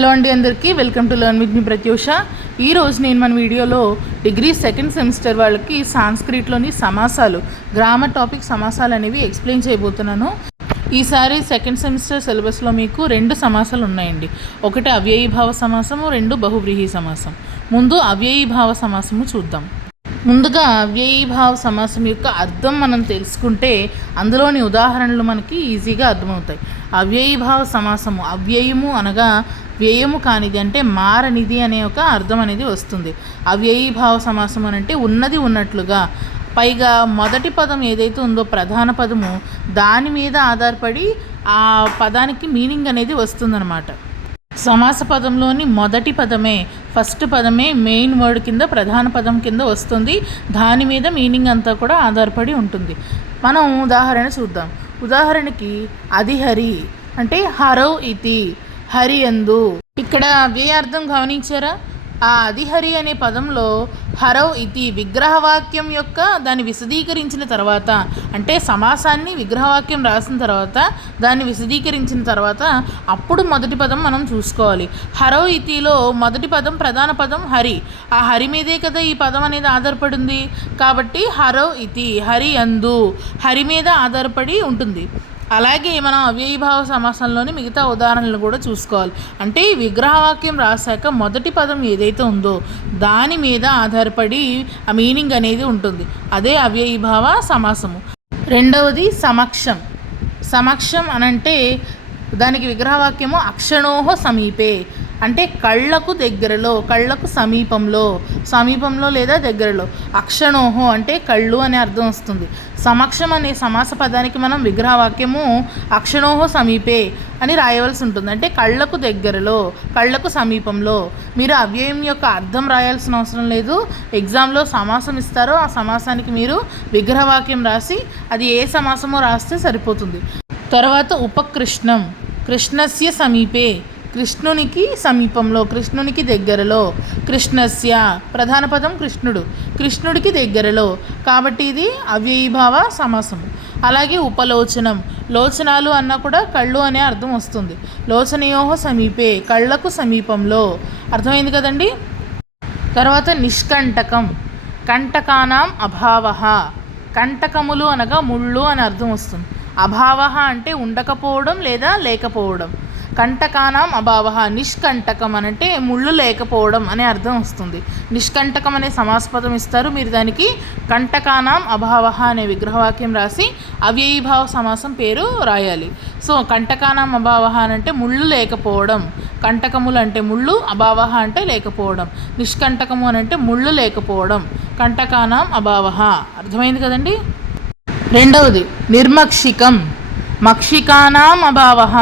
Hello అండి, అందరికీ welcome to learn with me Pratyusha. ఈరోజు నేను మన వీడియోలో డిగ్రీ సెకండ్ సెమిస్టర్ వాళ్ళకి సాంస్క్రిట్లోని సమాసాలు, గ్రామర్ టాపిక్ సమాసాలు అనేవి ఎక్స్ప్లెయిన్ చేయబోతున్నాను. ఈసారి సెకండ్ సెమిస్టర్ సిలబస్లో మీకు 2 సమాసాలు ఉన్నాయండి. ఒకటి అవ్యయీభావ సమాసము, 2 బహువ్రీహి సమాసం. ముందు అవ్యయీభావ సమాసము చూద్దాం. ముందుగా అవ్యయీభావ సమాసం యొక్క అర్థం మనం తెలుసుకుంటే అందులోని ఉదాహరణలు మనకి ఈజీగా అర్థమవుతాయి. అవ్యయీభావ సమాసము, అవ్యయము అనగా వ్యయము కానిది అంటే మారనిది అనే ఒక అర్థం అనేది వస్తుంది. అవ్యయీభావ సమాసం అంటే ఉన్నది ఉన్నట్లుగా, పైగా మొదటి పదం ఏదైతే ఉందో ప్రధాన పదము దాని మీద ఆధారపడి ఆ పదానికి మీనింగ్ అనేది వస్తుందన్నమాట. సమాస పదంలోని మొదటి పదమే, ఫస్ట్ పదమే మెయిన్ వర్డ్ కింద, ప్రధాన పదం కింద వస్తుంది. దాని మీద మీనింగ్ అంతా కూడా ఆధారపడి ఉంటుంది. మనం ఉదాహరణ చూద్దాం. ఉదాహరణకి అధిహరి అంటే హరౌ ఇతి, హరి యందు. ఇక్కడ అవ్యయార్థం గమనించారా? ఆ అధిహరి అనే పదంలో హరౌ ఇతి విగ్రహవాక్యం యొక్క దాన్ని విశదీకరించిన తర్వాత, అంటే సమాసాన్ని విగ్రహవాక్యం రాసిన తర్వాత దాన్ని విశదీకరించిన తర్వాత అప్పుడు మొదటి పదం మనం చూసుకోవాలి. హరౌ ఇతిలో మొదటి పదం ప్రధాన పదం హరి, ఆ హరి మీదే కదా ఈ పదం అనేది ఆధారపడింది. కాబట్టి హరౌ ఇతి హరి యందు, హరి మీద ఆధారపడి ఉంటుంది. అలాగే మనం అవ్యయీభావ సమాసంలోని మిగతా ఉదాహరణలు కూడా చూసుకోవాలి. అంటే విగ్రహవాక్యం రాశాక మొదటి పదం ఏదైతే ఉందో దాని మీద ఆధారపడి ఆ మీనింగ్ అనేది ఉంటుంది. అదే అవ్యయీభావ సమాసము. రెండవది సమక్షం. సమక్షం అనంటే దానికి విగ్రహవాక్యము అక్షణోహ సమీపే, అంటే కళ్ళకు దగ్గరలో, కళ్ళకు సమీపంలో, సమీపంలో లేదా దగ్గరలో. అక్షణోహో అంటే కళ్ళు అనే అర్థం వస్తుంది. సమక్షం అనే సమాస పదానికి మనం విగ్రహవాక్యము అక్షణోహో సమీపే అని రాయవలసి ఉంటుంది. అంటే కళ్ళకు దగ్గరలో, కళ్ళకు సమీపంలో. మీరు అవ్యయం యొక్క అర్థం రాయాల్సిన అవసరం లేదు. ఎగ్జామ్లో సమాసం ఇస్తారో ఆ సమాసానికి మీరు విగ్రహవాక్యం రాసి అది ఏ సమాసమో రాస్తే సరిపోతుంది. తర్వాత ఉపకృష్ణం, కృష్ణస్య సమీపే, కృష్ణునికి సమీపంలో, కృష్ణునికి దగ్గరలో. కృష్ణస్య ప్రధాన పదం కృష్ణుడు, కృష్ణుడికి దగ్గరలో. కాబట్టి ఇది అవ్యయీభావ సమాసము. అలాగే ఉపలోచనం, లోచనాలు అన్నా కూడా కళ్ళు అనే అర్థం వస్తుంది. లోచనయోహ సమీపే, కళ్ళకు సమీపంలో. అర్థమైంది కదండి. తర్వాత నిష్కంటకం, కంటకానాం అభావః, కంటకములు అనగా ముళ్ళు అని అర్థం వస్తుంది. అభావః అంటే ఉండకపోవడం లేదా లేకపోవడం. కంటకానాం అభావః, నిష్కంటకం అనంటే ముళ్ళు లేకపోవడం అనే అర్థం వస్తుంది. నిష్కంటకం అనే సమాసపదం ఇస్తారు, మీరు దానికి కంటకానాం అభావః అనే విగ్రహవాక్యం రాసి అవ్యయీభావ సమాసం పేరు రాయాలి. సో కంటకానాం అభావః అంటే ముళ్ళు లేకపోవడం, కంటకములు అంటే ముళ్ళు, అభావః అంటే లేకపోవడం, నిష్కంటకము అనంటే ముళ్ళు లేకపోవడం. కంటకానాం అభావః. అర్థమైంది కదండి. రెండవది నిర్మక్షికం, మక్షికానాం అభావః.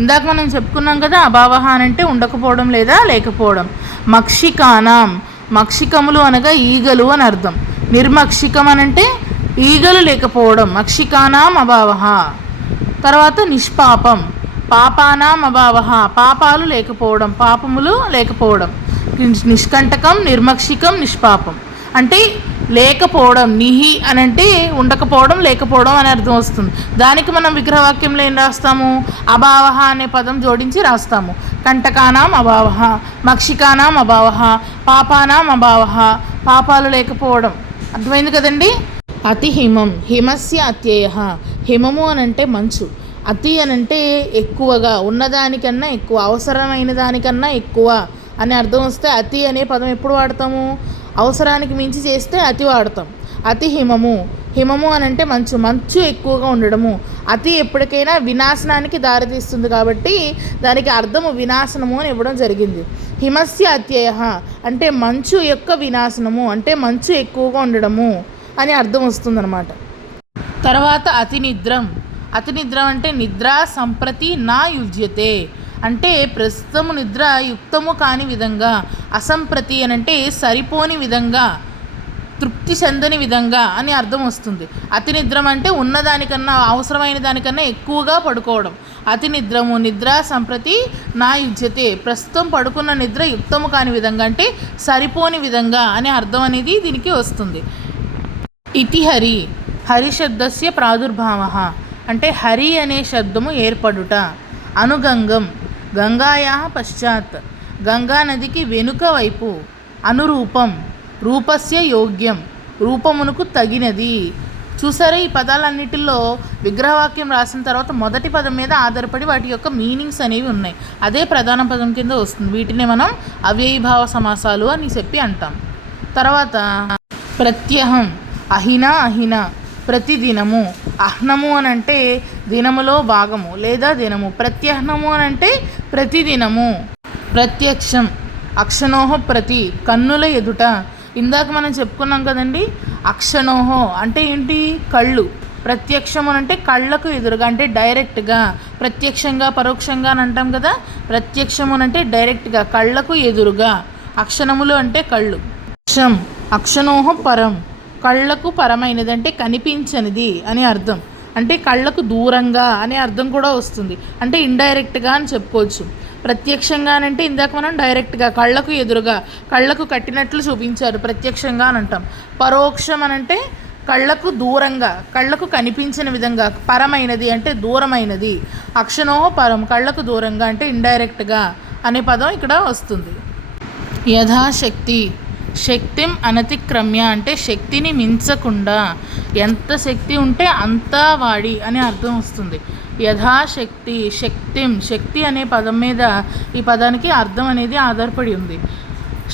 ఇందాక మనం చెప్పుకున్నాం కదా, అభావః అంటే ఉండకపోవడం లేదా లేకపోవడం. మక్షికానాం, మక్షికములు అనగా ఈగలు అని అర్థం. నిర్మక్షికం అనంటే ఈగలు లేకపోవడం. మక్షికానాం అభావః. తర్వాత నిష్పాపం, పాపానాం అభావః, పాపాలు లేకపోవడం, పాపములు లేకపోవడం. నిష్కంటకం, నిర్మక్షికం, నిష్పాపం అంటే లేకపోవడం. నిహి అనంటే ఉండకపోవడం, లేకపోవడం అని అర్థం వస్తుంది. దానికి మనం విగ్రహవాక్యంలో ఏం రాస్తాము? అభావః అనే పదం జోడించి రాస్తాము. కంటకానాం అభావః, మక్షికానాం అభావః, పాపానాం అభావః, పాపాలు లేకపోవడం. అర్థమైంది కదండి. అతి హిమం, హిమస్య అత్యయః, హిమము అనంటే మంచు, అతి అనంటే ఎక్కువగా, ఉన్నదానికన్నా ఎక్కువ, అవసరమైన దానికన్నా ఎక్కువ అని అర్థం వస్తే అతి అనే పదం ఎప్పుడు వాడతాము? అవసరానికి మించి చేస్తే అతి వాడతాం. అతి హిమము, హిమము అనంటే మంచు, మంచు ఎక్కువగా ఉండడము. అతి ఎప్పటికైనా వినాశనానికి దారితీస్తుంది కాబట్టి దానికి అర్థము వినాశనము అని ఇవ్వడం జరిగింది. హిమస్య అత్యయః అంటే మంచు యొక్క వినాశనము, అంటే మంచు ఎక్కువగా ఉండడము అని అర్థం వస్తుందన్నమాట. తర్వాత అతినిద్రం. అతినిద్రం అంటే నిద్ర సంప్రతి నా యుజ్యతే, అంటే ప్రస్తుతము నిద్ర యుక్తము కాని విధంగా, అసంప్రతి అనంటే సరిపోని విధంగా, తృప్తి చెందని విధంగా అని అర్థం వస్తుంది. అతి నిద్రం అంటే ఉన్నదానికన్నా, అవసరమైన దానికన్నా ఎక్కువగా పడుకోవడం. అతి నిద్రము, నిద్ర సంప్రతి నా యుజ్యతే, ప్రస్తుతం పడుకున్న నిద్ర యుక్తము కాని విధంగా అంటే సరిపోని విధంగా అనే అర్థం అనేది దీనికి వస్తుంది. ఇతి హరి, హరి శబ్దస్య ప్రాదుర్భావః అంటే హరి అనే శబ్దము ఏర్పడుట. అనుగంగం, గంగాయా పశ్చాత్, గంగా నదికి వెనుక వైపు. అనురూపం, రూపస్య యోగ్యం, రూపమునకు తగినది. చూసారా, ఈ పదాలన్నిటిలో విగ్రహవాక్యం రాసిన తర్వాత మొదటి పదం మీద ఆధారపడి వాటి యొక్క మీనింగ్స్ అనేవి ఉన్నాయి. అదే ప్రధాన పదం కింద వస్తుంది. వీటిని మనం అవ్యయీభావ సమాసాలు అని చెప్పి అంటాం. తర్వాత ప్రత్యహం, అహిన అహిన, ప్రతిదినము. అహ్నము అని అంటే దినములో భాగము లేదా దినము. ప్రత్యహ్నము అని అంటే ప్రతిదినము. ప్రత్యక్షం, అక్షణోహ ప్రతి, కన్నుల ఎదుట. ఇందాక మనం చెప్పుకున్నాం కదండి, అక్షణోహో అంటే ఏంటి, కళ్ళు. ప్రత్యక్షము అంటే కళ్ళకు ఎదురుగా అంటే డైరెక్ట్గా. ప్రత్యక్షంగా పరోక్షంగా అని అంటాం కదా. ప్రత్యక్షము అంటే డైరెక్ట్గా కళ్ళకు ఎదురుగా. అక్షణములు అంటే కళ్ళు. అక్షం, అక్షణోహ పరం, కళ్ళకు పరమైనది అంటే కనిపించనిది అని అర్థం. అంటే కళ్ళకు దూరంగా అనే అర్థం కూడా వస్తుంది. అంటే ఇండైరెక్ట్గా అని చెప్పుకోవచ్చు. ప్రత్యక్షంగా అంటే ఇందాక మనం డైరెక్ట్గా కళ్ళకు ఎదురుగా కళ్ళకు కట్టినట్లు చూపించారు ప్రత్యక్షంగా అని అంటాం. పరోక్షం అనంటే కళ్ళకు దూరంగా కళ్ళకు కనిపించిన విధంగా. పరమైనది అంటే దూరమైనది. అక్షణోహ పరం, కళ్ళకు దూరంగా అంటే ఇండైరెక్ట్గా అనే పదం ఇక్కడ వస్తుంది. యథాశక్తి, శక్తిం అనతిక్రమ్య అంటే శక్తిని మించకుండా. ఎంత శక్తి ఉంటే అంతా వాడి అనే అర్థం వస్తుంది. యథాశక్తి, శక్తిం, శక్తి అనే పదం మీద ఈ పదానికి అర్థం అనేది ఆధారపడి ఉంది.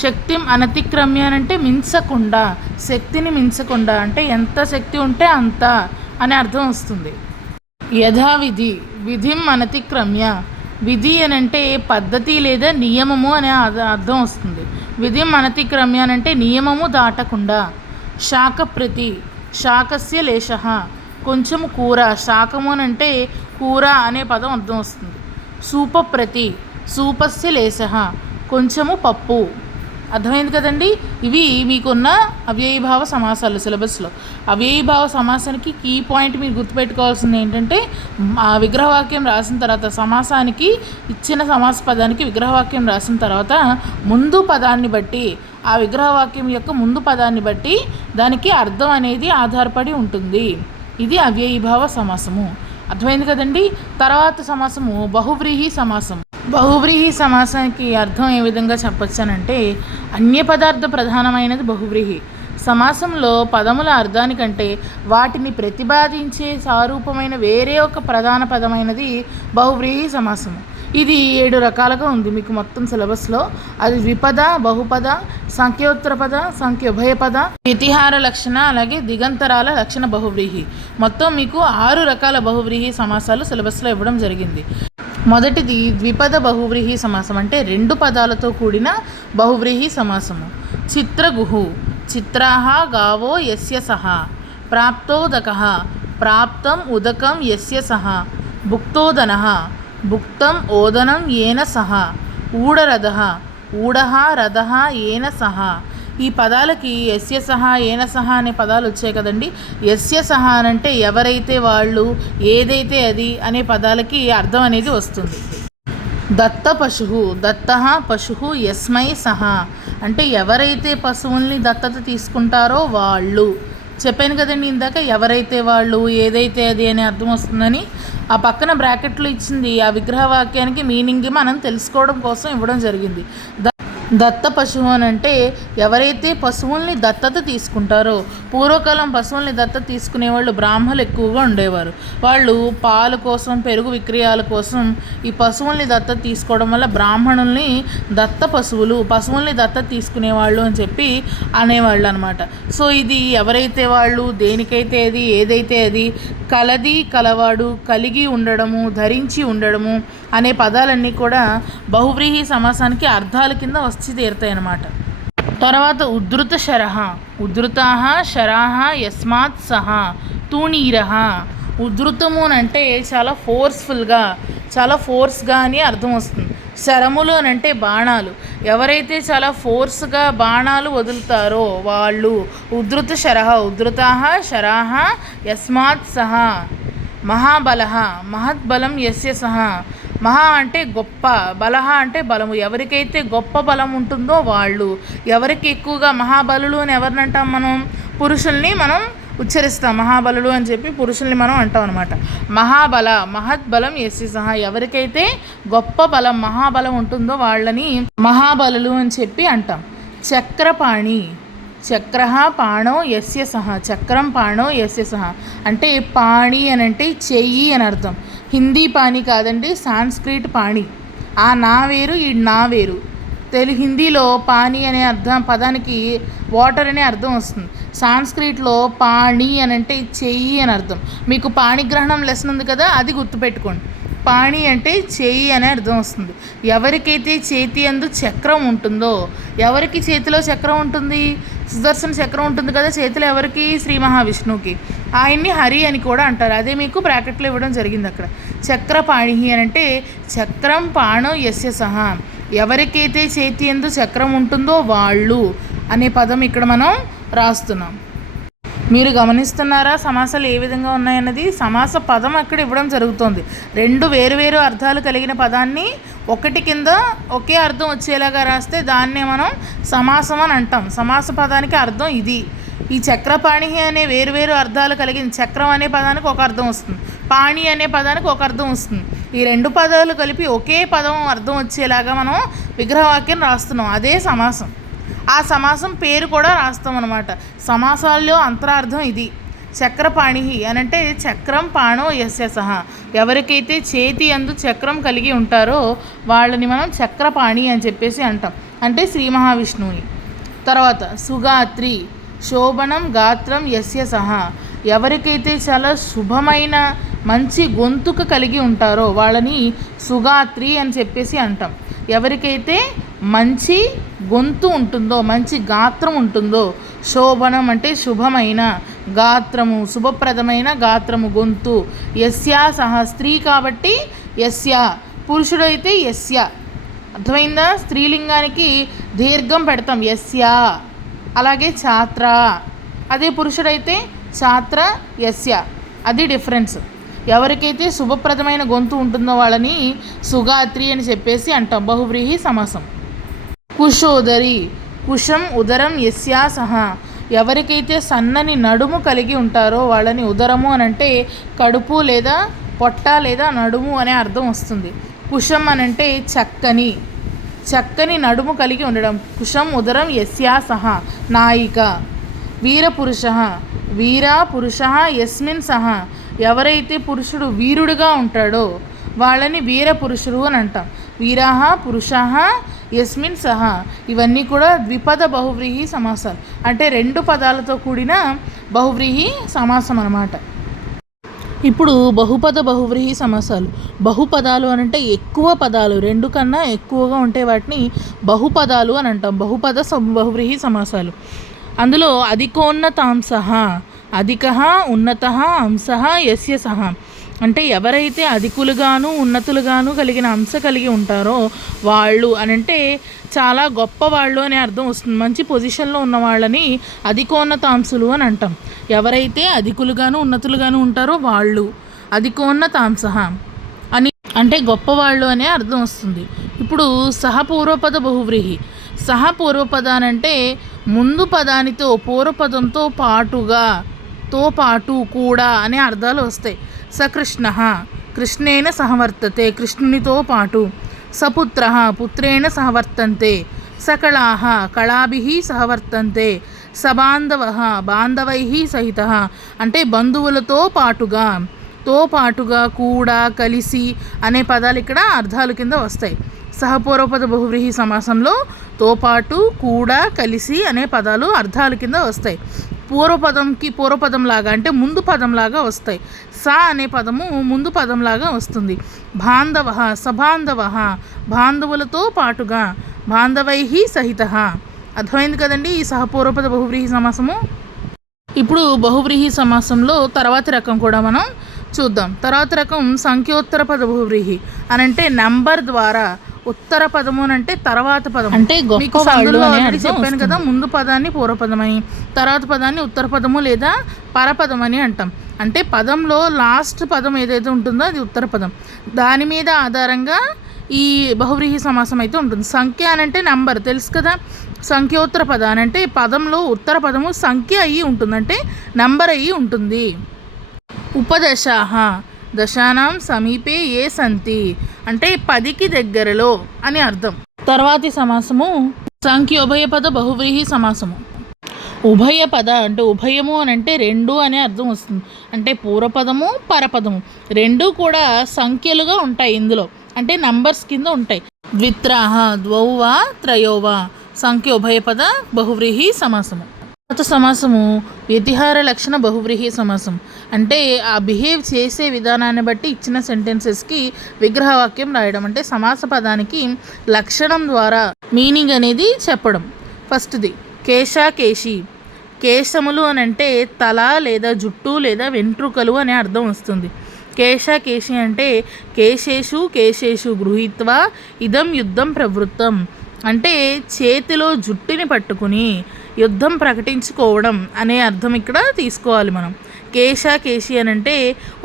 శక్తిం అనతిక్రమ్య అంటే మించకుండా, శక్తిని మించకుండా అంటే ఎంత శక్తి ఉంటే అంత అనే అర్థం వస్తుంది. యథావిధి, విధిం అనతిక్రమ్య, విధి అని అంటే పద్ధతి లేదా నియమము అనే అర్థం వస్తుంది. విధిం అనతిక్రమ్య అంటే నియమము దాటకుండా. శాకప్రతి, శాకస్య లేశః, కొంచెము కూర. శాకము అని అంటే కూర అనే పదం అర్థం వస్తుంది. సూపప్రతి, సూపస్య లేశః, కొంచెము పప్పు. అర్థమైంది కదండి. ఇవి మీకున్న అవ్యయీభావ సమాసాలు సిలబస్లో. అవ్యయీభావ సమాసానికి కీ పాయింట్ మీరు గుర్తుపెట్టుకోవాల్సింది ఏంటంటే, ఆ విగ్రహవాక్యం రాసిన తర్వాత సమాసానికి ఇచ్చిన సమాస పదానికి విగ్రహవాక్యం రాసిన తర్వాత ముందు పదాన్ని బట్టి, ఆ విగ్రహవాక్యం యొక్క ముందు పదాన్ని బట్టి దానికి అర్థం అనేది ఆధారపడి ఉంటుంది. ఇది అవ్యయీభావ సమాసము. అర్థమైంది కదండి. తర్వాత సమాసము బహువ్రీహి సమాసము. బహువ్రీహి సమాసానికి అర్థం ఏ విధంగా చెప్పొచ్చానంటే, అన్య పదార్థ ప్రధానమైనది బహువ్రీహి. సమాసంలో పదముల అర్థానికంటే వాటిని ప్రతిపాదించే సారూపమైన వేరే ఒక ప్రధాన పదమైనది బహువ్రీహి సమాసము. ఇది 7 రకాలుగా ఉంది మీకు మొత్తం సిలబస్లో. అది ద్విపద, బహుపద, సంఖ్యోత్తర పద, సంఖ్యోభయ పద, వ్యతిహార లక్షణ, అలాగే దిగంతరాల లక్షణ బహువ్రీహి. మొత్తం మీకు 6 రకాల బహువ్రీహి సమాసాలు సిలబస్లో ఇవ్వడం జరిగింది. మొదటిది ద్విపద బహువ్రీహి సమాసం అంటే 2 పదాలతో కూడిన బహువ్రీహి సమాసము. చిత్రగుహు, చిత్రాః గావో యస్య సహ, ప్రాప్తోదకః, ప్రాప్తం ఉదకం యస్య సహ, భుక్తోదనః, భుక్తం ఓదనం ఏన సహ, ఊడరథః, ఊడః రథః ఏన సహ. ఈ పదాలకి యస్య సహ, ఏన సహ అనే పదాలు వచ్చాయి కదండి. యస్య సహ అంటే ఎవరైతే వాళ్ళు, ఏదైతే అది అనే పదాలకి అర్థం అనేది వస్తుంది. దత్త పశువు, దత్తః పశువు యస్మై సహ అంటే ఎవరైతే పశువుల్ని దత్తత తీసుకుంటారో వాళ్ళు. చెప్పాను కదండి ఇందాక, ఎవరైతే వాళ్ళు, ఏదైతే అది అనే అర్థం వస్తుందని. ఆ పక్కన బ్రాకెట్లో ఇచ్చింది ఆ విగ్రహవాక్యానికి మీనింగ్ మనం తెలుసుకోవడం కోసం ఇవ్వడం జరిగింది. దత్త పశువు అని అంటే ఎవరైతే పశువుల్ని దత్తత తీసుకుంటారో. పూర్వకాలం పశువుల్ని దత్తత తీసుకునేవాళ్ళు బ్రాహ్మణులు ఎక్కువగా ఉండేవారు. వాళ్ళు పాలు కోసం, పెరుగు విక్రయాల కోసం ఈ పశువుల్ని దత్తత తీసుకోవడం వల్ల బ్రాహ్మణుల్ని దత్త పశువులు, పశువుల్ని దత్తత తీసుకునేవాళ్ళు అని చెప్పి అనేవాళ్ళు అనమాట. సో ఇది ఎవరైతే వాళ్ళు, దేనికైతే అది, ఏదైతే అది, కలది, కలవాడు, కలిగి ఉండడము, ధరించి ఉండడము అనే పదాలన్నీ కూడా బహువ్రీహి సమాసానికి అర్థాల కింద వచ్చి తీరుతాయి అన్నమాట. తర్వాత ఉద్ధృత శరః, ఉద్ధృతాః శరాః యస్మాత్ సహ, తూణీరః. ఉద్ధృతము అని అంటే చాలా ఫోర్స్ఫుల్గా, చాలా ఫోర్స్గా అని అర్థం వస్తుంది. శరములు అని అంటే బాణాలు. ఎవరైతే చాలా ఫోర్స్గా బాణాలు వదులుతారో వాళ్ళు. ఉద్ధృత శరః, ఉద్ధృతాః శరాః యస్మాత్ సహ. మహాబలః, మహద్బలం యస్య సహ. మహా అంటే గొప్ప, బలహ అంటే బలము. ఎవరికైతే గొప్ప బలం ఉంటుందో వాళ్ళు. ఎవరికి ఎక్కువగా మహాబలులు అని ఎవరినంటాం మనం? పురుషుల్ని మనం ఉచ్చరిస్తాం. మహాబలుడు అని చెప్పి పురుషుల్ని మనం అంటాం అనమాట. మహాబల మహద్బలం యస్య సహ, ఎవరికైతే గొప్ప బలం మహాబలం ఉంటుందో వాళ్ళని మహాబలులు అని చెప్పి అంటాం. చక్రపాణి, చక్ర పాణో యస్య సహ, చక్రం పాణో యస్య సహ అంటే పాణి అని అంటే చెయ్యి అని అర్థం. హిందీ పాణి కాదండి, సాంస్క్రిట్ పాణి. ఆ నా వేరు ఈ నా వేరు. హిందీలో పానీ అనే పదానికి వాటర్ అనే అర్థం వస్తుంది. సాంస్క్రిట్లో పాణి అని అంటే చెయ్యి అని అర్థం. మీకు పాణిగ్రహణం లెసన్ ఉంది కదా, అది గుర్తుపెట్టుకోండి. పాణి అంటే చెయ్యి అనే అర్థం వస్తుంది. ఎవరికైతే చేతి అందు చక్రం ఉంటుందో, ఎవరికి చేతిలో చక్రం ఉంటుంది? సుదర్శన చక్రం ఉంటుంది కదా చేతిలో, ఎవరికి? శ్రీ మహావిష్ణువుకి. ఆయన్ని హరి అని కూడా అంటారు. అదే మీకు బ్రాకెట్లో ఇవ్వడం జరిగింది అక్కడ. చక్రపాణి అని అంటే చక్రం పాణో యస్య సహ, ఎవరికైతే చేతి యందు చక్రం ఉంటుందో వాళ్ళు అనే పదం ఇక్కడ మనం రాస్తున్నాం. మీరు గమనిస్తున్నారా సమాసాలు ఏ విధంగా ఉన్నాయన్నది? సమాస పదం అక్కడ ఇవ్వడం జరుగుతుంది. రెండు వేరు అర్థాలు కలిగిన పదాన్ని ఒకటి కింద ఒకే అర్థం వచ్చేలాగా రాస్తే దాన్నే మనం సమాసం అని అంటాం. సమాస పదానికి అర్థం ఇది. ఈ చక్రపాణి అనే వేరు అర్థాలు కలిగిన, చక్రం అనే పదానికి ఒక అర్థం వస్తుంది, పాణి అనే పదానికి ఒక అర్థం వస్తుంది. ఈ రెండు పదాలు కలిపి ఒకే పదం అర్థం వచ్చేలాగా మనం విగ్రహవాక్యం రాస్తున్నాం. అదే సమాసం. ఆ సమాసం పేరు కూడా రాస్తాం అన్నమాట. సమాసాల్లో అంతరార్థం ఇది. చక్రపాణి అని అంటే చక్రం పాణో యస్య సహ, ఎవరికైతే చేతి యందు చక్రం కలిగి ఉంటారో వాళ్ళని మనం చక్రపాణి అని చెప్పేసి అంటాం. అంటే శ్రీ మహావిష్ణువుని. తర్వాత సుగాత్రి, శోభనం గాత్రం యస్య సహ, ఎవరికైతే చాలా శుభమైన మంచి గొంతుక కలిగి ఉంటారో వాళ్ళని సుగాత్రి అని చెప్పేసి అంటాం. ఎవరికైతే మంచి గొంతు ఉంటుందో, మంచి గాత్రం ఉంటుందో, శోభనం అంటే శుభమైన, గాత్రము శుభప్రదమైన గాత్రము గొంతు, యస్యా సహ స్త్రీ కాబట్టి యస్య, పురుషుడైతే యస్య. అర్థమైందా? స్త్రీలింగానికి దీర్ఘం పెడతాం యస్య. అలాగే ఛాత్ర, అదే పురుషుడైతే ఛాత్ర యస్య. అది డిఫరెన్స్. ఎవరికైతే శుభప్రదమైన గొంతు ఉంటుందో వాళ్ళని సుగాత్రి అని చెప్పేసి అంటాం. బహువ్రీహి సమాసం. కుశోదరి, కుశం ఉదరం యస్యా సహ, ఎవరికైతే సన్నని నడుము కలిగి ఉంటారో వాళ్ళని ఉదరము అని అంటే కడుపు లేదా పొట్ట లేదా నడుము అనే అర్థం వస్తుంది. కుశం అని అంటే చక్కని, చక్కని నడుము కలిగి ఉండడం. కుశం ఉదరం యస్యా సహ నాయిక. వీరపురుష, వీరా పురుష యస్మిన్ సహ, ఎవరైతే పురుషుడు వీరుడుగా ఉంటాడో వాళ్ళని వీరపురుషుడు అని అంటాం. వీరాహ పురుషాహ యస్మిన్ సహ, ఇవన్నీ కూడా ద్విపద బహువ్రీహి సమాసాలు. అంటే రెండు పదాలతో కూడిన బహువ్రీహి సమాసం అన్నమాట. ఇప్పుడు బహుపద బహువ్రీహి సమాసాలు. బహుపదాలు అని అంటే ఎక్కువ పదాలు, రెండు కన్నా ఎక్కువగా ఉంటే వాటిని బహుపదాలు అని అంటాం. బహుపద బహువ్రీహి సమాసాలు. అందులో అధికోన్నతాంశః, అధికః ఉన్నతః అంశః యస్య సహ, అంటే ఎవరైతే అధికులుగాను ఉన్నతులుగాను కలిగిన అంశ కలిగి ఉంటారో వాళ్ళు అని అంటే చాలా గొప్పవాళ్ళు అనే అర్థం వస్తుంది. మంచి పొజిషన్లో ఉన్న వాళ్ళని అధికోన్నతాంశులు అని అంటాం. ఎవరైతే అధికులుగాను ఉన్నతులుగాను ఉంటారో వాళ్ళు అధికోన్నతాంశః అని అంటే గొప్పవాళ్ళు అనే అర్థం వస్తుంది. ఇప్పుడు సహపూర్వపద బహువ్రీహి. సహపూర్వపద అంటే ముందు పదానితో పూర్వపదంతో పాటుగా, తో పాటు, కూడా అనే అర్థాలు వస్తాయి. సకృష్ణ, కృష్ణేన సహవర్తతే, కృష్ణునితో పాటు. సపుత్ర, పుత్రేణ సహవర్తంతే. సకళాః, కళాభిః సహవర్తంతే. సబాంధవః, బాంధవైః సహితః అంటే బంధువులతో పాటుగా, తో పాటుగా, కూడా, కలిసి అనే పదాలు ఇక్కడ అర్థాలు కింద వస్తాయి. సహపూర్వపద బహువ్రీహి సమాసంలో తో పాటు, కూడా, కలిసి అనే పదాలు అర్థాల కింద వస్తాయి. పూర్వపదంకి పూర్వపదంలాగా అంటే ముందు పదంలాగా వస్తాయి. స అనే పదము ముందు పదంలాగా వస్తుంది. బాంధవ, సబాంధవ, బాంధవులతో పాటుగా, బాంధవైః సహితః. అర్థమైంది కదండి ఈ సహపూర్వపద బహువ్రీహి సమాసము. ఇప్పుడు బహువ్రీహి సమాసంలో తర్వాతి రకం కూడా మనం చూద్దాం. తర్వాత రకం సంఖ్యోత్తర పద బహువ్రీహి అని అంటే నెంబర్ ద్వారా. ఉత్తర పదము అంటే తర్వాత పదం. అంటే చెప్పాను కదా, ముందు పదాన్ని పూర్వపదమని, తర్వాత పదాన్ని ఉత్తర పదము లేదా పరపదం అని అంటాం. అంటే పదంలో లాస్ట్ పదం ఏదైతే ఉంటుందో అది ఉత్తర పదం. దాని మీద ఆధారంగా ఈ బహువ్రీహి సమాసం అయితే ఉంటుంది. సంఖ్య అని అంటే నెంబర్ తెలుసు కదా, సంఖ్యోత్తర పద అని అంటే పదంలో ఉత్తర పదము సంఖ్య అయ్యి ఉంటుంది, అంటే నంబర్ అయ్యి ఉంటుంది. ఉపదశాహ దశానాం సమీపే ఏ సంతి అంటే 10కి దగ్గరలో అని అర్థం. తర్వాతి సమాసము సంఖ్యోభయపద బహువ్రీహి సమాసము. ఉభయ పద అంటే ఉభయము అని అంటే రెండు అనే అర్థం వస్తుంది, అంటే పూర్వపదము పరపదము రెండు కూడా సంఖ్యలుగా ఉంటాయి ఇందులో, అంటే నంబర్స్ కింద ఉంటాయి. ద్విత్రాహ ద్వౌ వా త్రయో వా సంఖ్యోభయపద బహువ్రీహి సమాసము. తర్వాత సమాసము వ్యతిహార లక్షణ బహువ్రీహి సమాసం, అంటే ఆ బిహేవ్ చేసే విధానాన్ని బట్టి ఇచ్చిన సెంటెన్సెస్కి విగ్రహవాక్యం రాయడం, అంటే సమాస పదానికి లక్షణం ద్వారా మీనింగ్ అనేది చెప్పడం. ఫస్ట్ది కేశ కేశి. కేశములు అని అంటే తల లేదా జుట్టు లేదా వెంట్రుకలు అనే అర్థం వస్తుంది. కేశ కేశి అంటే కేశేషు కేశేషు గృహీత్వా ఇదం యుద్ధం ప్రవృత్తం, అంటే చేతిలో జుట్టుని పట్టుకుని యుద్ధం ప్రకటించుకోవడం అనే అర్థం ఇక్కడ తీసుకోవాలి మనం. కేశ కేశి అని అంటే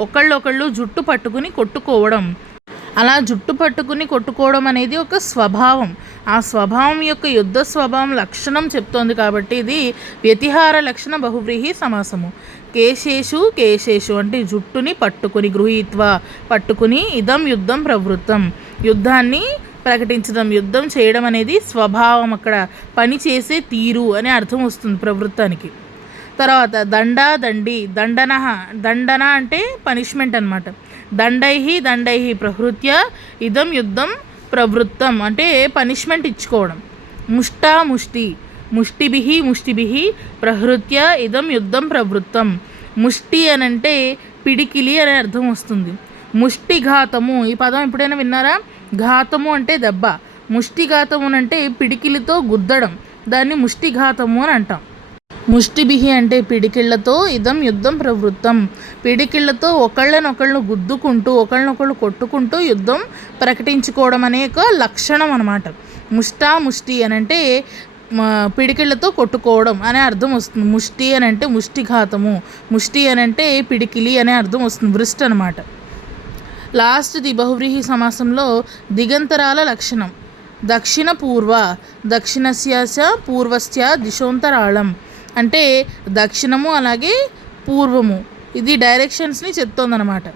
ఒకళ్ళొకళ్ళు జుట్టు పట్టుకుని కొట్టుకోవడం, అలా జుట్టు పట్టుకుని కొట్టుకోవడం అనేది ఒక స్వభావం, ఆ స్వభావం యొక్క యుద్ధ స్వభావం లక్షణం చెప్తోంది కాబట్టి ఇది వ్యతిహార లక్షణ బహువ్రీహి సమాసము. కేశేషు కేశేషు అంటే జుట్టుని పట్టుకుని, గృహీత్వా పట్టుకుని, ఇదం యుద్ధం ప్రవృత్తం యుద్ధాన్ని ప్రకటించడం, యుద్ధం చేయడం అనేది స్వభావం, అక్కడ పని చేసే తీరు అనే అర్థం వస్తుంది ప్రవృత్తానికి. తర్వాత దండ దండి దండన. దండన అంటే పనిష్మెంట్ అనమాట. దండైహి దండైహి ప్రహృత్య ఇదం యుద్ధం ప్రవృత్తం అంటే పనిష్మెంట్ ఇచ్చుకోవడం. ముష్ట ముష్టి ముష్టిభిహి ముష్టిభిహి ప్రహృత్య ఇదం యుద్ధం ప్రవృత్తం. ముష్టి అని అంటే పిడికిలి అనే అర్థం వస్తుంది. ముష్టిఘాతము ఈ పదం ఎప్పుడైనా విన్నారా? ఘాతము అంటే దెబ్బ, ముష్టిఘాతము అంటే పిడికిలితో గుద్దడం, దాన్ని ముష్టిఘాతము అని అంటాం. ముష్టిభిహి అంటే పిడికిళ్లతో, ఇదం యుద్ధం ప్రవృత్తం పిడికిళ్లతో ఒకళ్ళనొకళ్ళు గుద్దుకుంటూ ఒకళ్ళనొకళ్ళు కొట్టుకుంటూ యుద్ధం ప్రకటించుకోవడం అనే ఒక లక్షణం అన్నమాట. ముష్టా ముష్టి అని అంటే పిడికిళ్లతో కొట్టుకోవడం అనే అర్థం వస్తుంది. ముష్టి అని అంటే ముష్టిఘాతము, ముష్టి అని అంటే పిడికిలి అనే అర్థం వస్తుంది, వృష్టి అనమాట. లాస్ట్ది బహువ్రీహి సమాసంలో దిగంతరాల లక్షణం. దక్షిణ పూర్వ దక్షిణస్య పూర్వస్య దిశోంతరాళం అంటే దక్షిణము అలాగే పూర్వము, ఇది డైరెక్షన్స్ని చెప్తోందనమాట,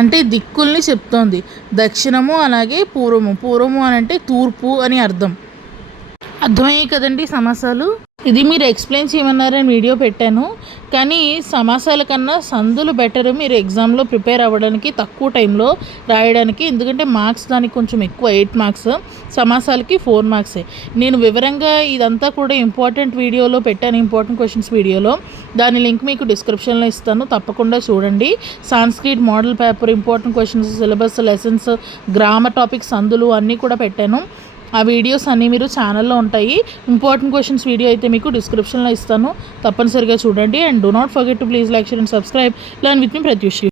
అంటే దిక్కుల్ని చెప్తోంది. దక్షిణము అలాగే పూర్వము, పూర్వము అని అంటే తూర్పు అని అర్థం. అర్థమయ్యాయి కదండి సమాసాలు. ఇది మీరు ఎక్స్ప్లెయిన్ చేయమన్నారని వీడియో పెట్టాను, కానీ సమాసాల కన్నా సందులు బెటర్ మీరు ఎగ్జామ్లో ప్రిపేర్ అవ్వడానికి, తక్కువ టైంలో రాయడానికి. ఎందుకంటే మార్క్స్ దానికి కొంచెం ఎక్కువ, 8 మార్క్స్, సమాసాలకి 4 మార్క్సే. నేను వివరంగా ఇదంతా కూడా ఇంపార్టెంట్ వీడియోలో పెట్టాను, ఇంపార్టెంట్ క్వశ్చన్స్ వీడియోలో. దాని లింక్ మీకు డిస్క్రిప్షన్లో ఇస్తాను, తప్పకుండా చూడండి. Sanskrit model paper, important questions, syllabus, lessons, grammar topics, సందులు అన్నీ కూడా పెట్టాను. ఆ వీడియోస్ అన్నీ మీరు ఛానల్లో ఉంటాయి. ఇంపార్టెంట్ క్వశ్చన్స్ వీడియో అయితే మీకు డిస్క్రిప్షన్లో ఇస్తాను, తప్పనిసరిగా చూడండి. And do not forget to please like, share and subscribe. Learn with me Pratyush.